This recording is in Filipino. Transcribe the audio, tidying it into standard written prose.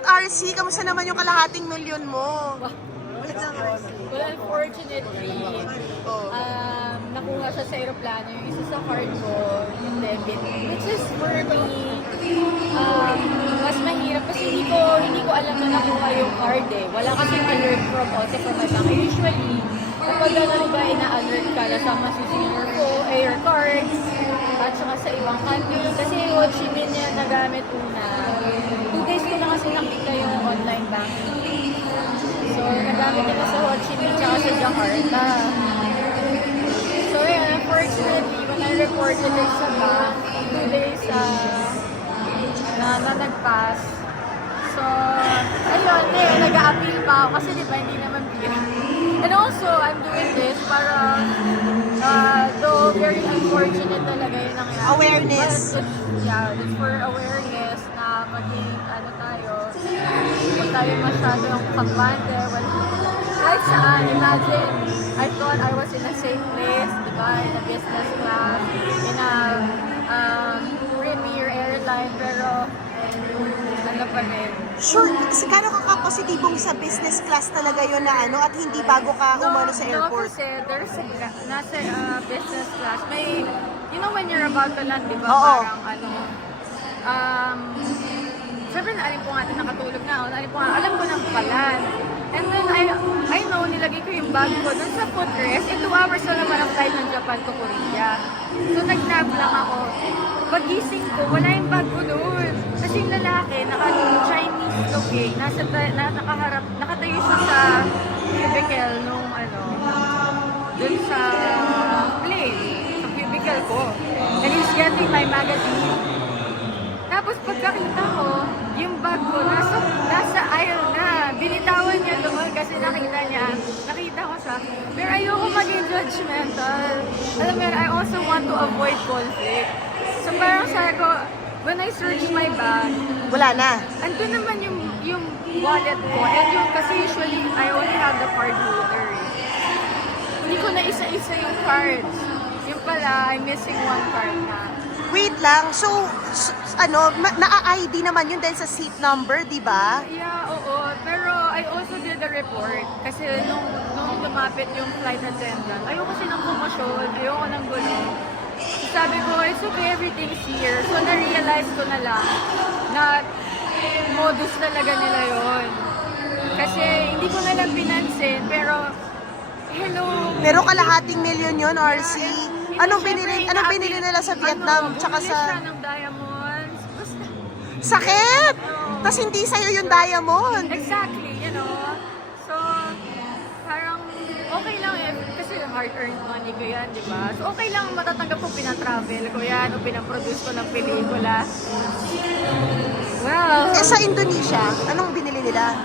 Bakit RC? Kamusta naman yung kalahating milyon mo? Well, unfortunately, nakuha siya sa aeroplano, yung isa sa card ko, yung debit, which is for me, mas mahirap kasi hindi ko alam na nakuha yung card eh. Wala kasing alert from also from my bank. Usually, kapag ba ina-alert ka na sa masusunod ko, air cards, at saka sa ibang country. Kasi Ho Chi Minh yan nagamit una. 2 days ko na kasi nakita yung online banking. So, nagamit nila sa Ho Chi Minh tsaka sa Jakarta. So, yeah, unfortunately, when I reported it sa bank, 2 days na nag-pass. So, ayun, nag-a-appeal pa ako kasi di ba hindi naman bill. And also, I'm doing this para, though very unfortunate talaga yung nangyari. Awareness. But it's for awareness na maging, huwag tayo masyadong kampante. Kahit saan, imagine, I thought I was in a safe place, di ba, in a business class, in a premier airline, pero ano pa rin. Sure, kasi gano'n ka-positibong sa business class talaga yun na at hindi bago ka umano sa airport? No, kasi there's nasa business class, may, when you're about to land, di ba, Oo. parang sabi na, alin po nga, nakatulog na ako, alin po nga, alam ko nang palan. And then, I know, nilagay ko yung bag ko dun sa footrest. 2 hours na naman ang flight ng Japan to Korea. So, nag-nap lang ako. Pagising ko, wala yung bag ko dun. Kasi yung lalaki, naka-Chinese look eh. Nakaharap, nakatayo siya sa cubicle nung dun sa plane, sa cubicle ko. And he's getting my magazine. Tapos pagkakita ko, yung bag ko nasa aisle na. Binitawan niya doon kasi nakita ko siya. Pero ayoko maging judgmental. Alam mo, I also want to avoid conflict. So parang sabi ko, when I search my bag, Wala na. andun naman yung wallet ko. And kasi usually, I only have the card holder. Hindi ko na isa-isa yung cards. Yung pala, I'm missing one card na. Wait lang, so na-ID naman yun dahil sa seat number, di ba? Yeah, oo. Pero I also did a report. Kasi nung lumapit yung flight attendant, ayoko silang kumosyon, ayoko ng gulo. Sabi ko, it's okay, everything's here. So na-realize ko na lang na modus talaga nila yon. Kasi hindi ko na lang pinansin, pero hello. Pero kalahating milyon yun, RC. Anong binili nila sa Vietnam tsaka sa... Bumili siya ng diamonds. Basta, Sakit! Tapos hindi sa'yo yung diamond. exactly, So, parang okay lang kasi hard-earned money ko yan, di ba? So, okay lang matatanggap ko pinatravel ko yan o pinaproduce ko ng pelikula. Well, Sa Indonesia, anong binili nila?